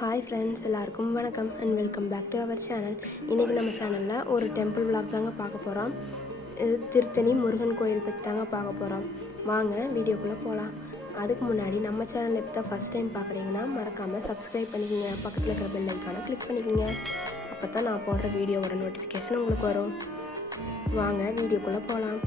Hi friends, எல்லாருக்கும் வணக்கம் and welcome back to our channel. இன்றைக்கி நம்ம சேனலில் ஒரு டெம்பிள் விளாக் தாங்க பார்க்க போகிறோம். இது திருத்தணி முருகன் கோயில் பற்றி தாங்க பார்க்க போகிறோம். வாங்க வீடியோக்குள்ளே போகலாம். அதுக்கு முன்னாடி நம்ம சேனல் இப்போ தான் ஃபஸ்ட் டைம் பார்க்குறீங்கன்னா மறக்காமல் சப்ஸ்கிரைப் பண்ணிக்கோங்க. பக்கத்தில் இருக்கிற பெல் ஐக்கானை கிளிக் பண்ணிக்கோங்க. அப்போ தான் நான் போடுற வீடியோவோட நோட்டிஃபிகேஷன் உங்களுக்கு வரும். வாங்க வீடியோக்குள்ளே போகலாம்.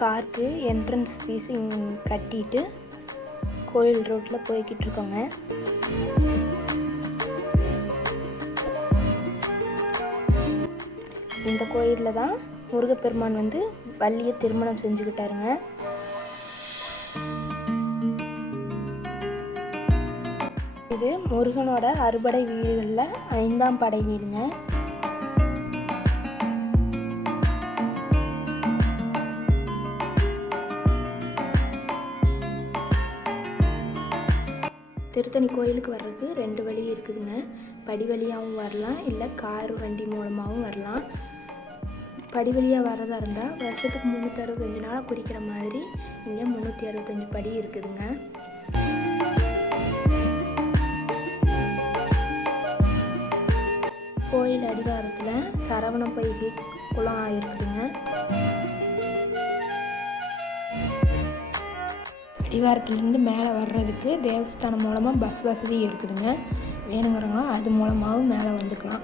காருக்கு என்ட்ரன்ஸ் ஃபீஸ் கட்டிட்டு கோயில் ரோட்டில் போய்கிட்டு இருக்கோங்க. இந்த கோயிலில் தான் முருகப்பெருமான் வள்ளியை திருமணம் செஞ்சுக்கிட்டாருங்க. இது முருகனோட அறுபடை வீடுகளில் 5ஆம் படை வீடுங்க. திருத்தணி கோயிலுக்கு வர்றதுக்கு 2 வழி இருக்குதுங்க. படி வழியாகவும் வரலாம், இல்லை கார் வண்டி மூலமாகவும் வரலாம். படி வழியாக வர்றதா இருந்தால் வருஷத்துக்கு 365 நாளை குறிக்கிற மாதிரி இங்கே 365 படி இருக்குதுங்க. கோயில் அடிவாரத்தில் சரவண பைகை குளம் இருக்குதுங்க. அடிவாரத்துலேருந்து மேலே வர்றதுக்கு தேவஸ்தானம் மூலமாக பஸ் வசதி இருக்குதுங்க. வேணுங்கிறவங்க அது மூலமாகவும் மேலே வந்துக்கலாம்.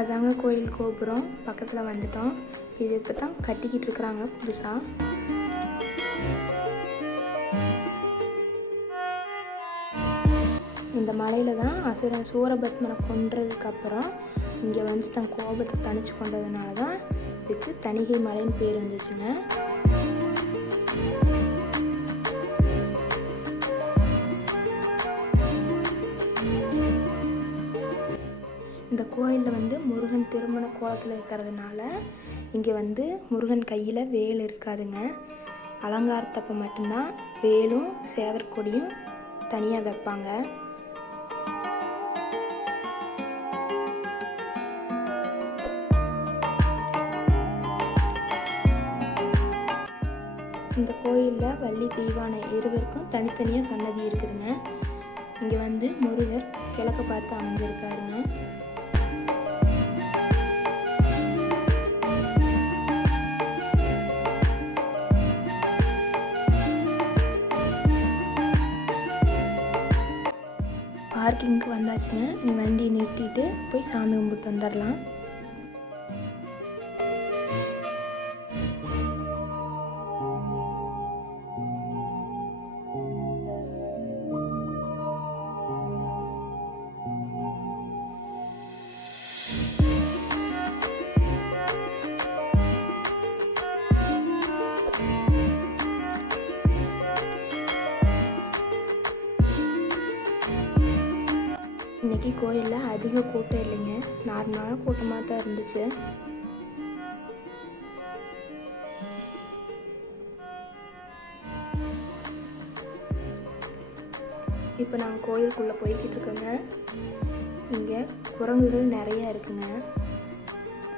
அதாங்க கோயில் கோபுரம் பக்கத்தில் வந்துட்டோம். இது இப்போ தான் கட்டிக்கிட்டு இருக்கிறாங்க புதுசாக. இந்த மலையில் தான் அசுரன் சூரபத்மனை கொன்றதுக்கப்புறம் இங்கே தன் கோபத்தை தணிச்சு கொண்டதுனால தான் இதுக்கு தணிகை மலைன்னு பேர் வந்துச்சுங்க. இந்த கோயிலில் முருகன் திருமண கோலத்தில் இருக்கிறதுனால இங்கே முருகன் கையில் வேல் இருக்காதுங்க. அலங்காரத்தப்போ மட்டும்தான் வேலும் சேவற்கொடியும் தனியாக வைப்பாங்க. இந்த கோயிலில் வள்ளி தெய்வான இருவருக்கும் தனித்தனியாக சன்னதி இருக்குதுங்க. இங்கே முருகர் கிழக்க பார்த்து அமைஞ்சிருக்காருங்க. பார்க்கிங்க்கு வந்தாச்சுங்க. நீ வண்டியை நிறுத்திட்டு போய் சாமி கும்பிட்டு வந்துடலாம். இன்றைக்கி கோயிலில் அதிக கூட்டம் இல்லைங்க, நார்மலான கூட்டமாக தான் இருந்துச்சு. இப்போ நாங்கள் கோயிலுக்குள்ளே போய்கிட்டு இருக்கோங்க. இங்கே குரங்குகள் நிறையா இருக்குங்க.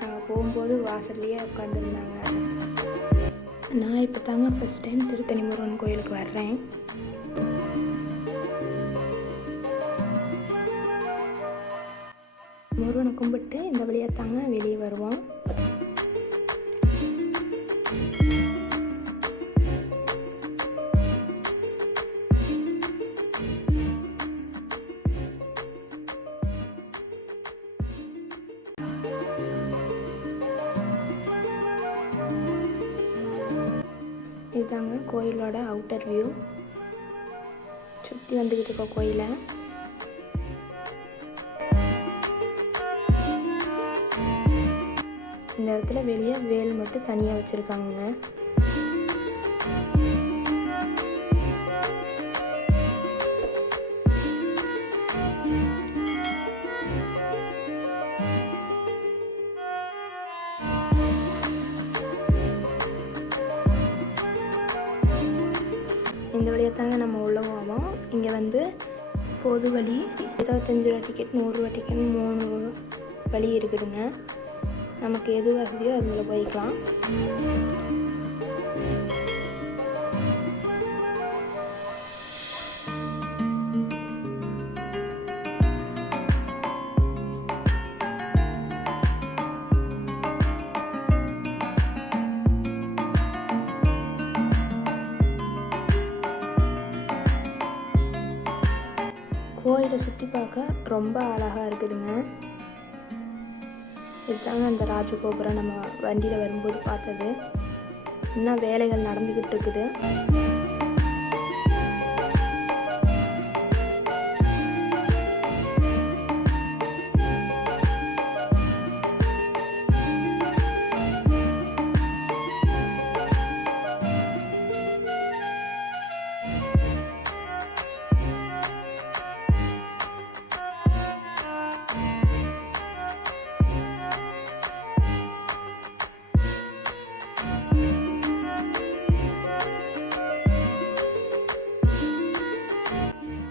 நாங்கள் போகும்போது வாசல்லையே உட்காந்துருந்தாங்க. நான் இப்போ தாங்க ஃபஸ்ட் டைம் திருத்தணி முருகன் கோயிலுக்கு வர்றேன். முருகனை கும்பிட்டு இந்த வழியாக தாங்க வெளியே வருவோம். இதுதாங்க கோயிலோட அவுட்டர் வியூ. சுற்றி வந்துக்கிட்டு இருக்கோம் கோயிலை. இந்த இடத்துல வெளியே வேல் மட்டும் தனியாக வச்சுருக்காங்க. தாங்க நம்ம உள்ள போவோம். இங்கே வந்து பொது வழி 25 ரூபா டிக்கெட், 100 ரூபா டிக்கெட் 3 வழி இருக்குதுங்க. நமக்கு எது வசதியோ அதில் போய்க்கலாம். கோயிலை சுற்றி பார்க்க ரொம்ப அழகாக இருக்குதுங்க. இதுதாங்க அந்த ராஜகோபுரம் நம்ம வண்டியில் வரும்போது பார்த்தது. இன்னும் வேலைகள் நடந்துக்கிட்டு இருக்குது.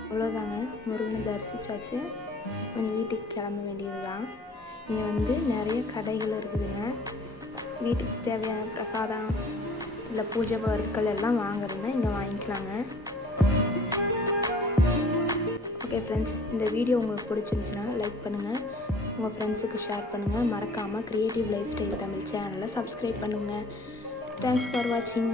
அவ்வளோதாங்க, முருகனை தரிசித்தாச்சு. கொஞ்சம் வீட்டுக்கு கிளம்ப வேண்டியது தான். இங்கே வந்து நிறைய கடைகள் இருக்குதுங்க. வீட்டுக்கு தேவையான பிரசாதம் இல்லை பூஜை பொருட்கள் எல்லாம் வாங்குறதுன்னா இங்கே வாங்கிக்கலாங்க. ஓகே ஃப்ரெண்ட்ஸ், இந்த வீடியோ உங்களுக்கு பிடிச்சிருந்துச்சுன்னா லைக் பண்ணுங்கள், உங்கள் ஃப்ரெண்ட்ஸுக்கு ஷேர் பண்ணுங்கள். மறக்காமல் கிரியேட்டிவ் லைஃப் ஸ்டைல் தமிழ் சேனலை சப்ஸ்கிரைப் பண்ணுங்கள். தேங்க்ஸ் ஃபார் வாட்சிங்.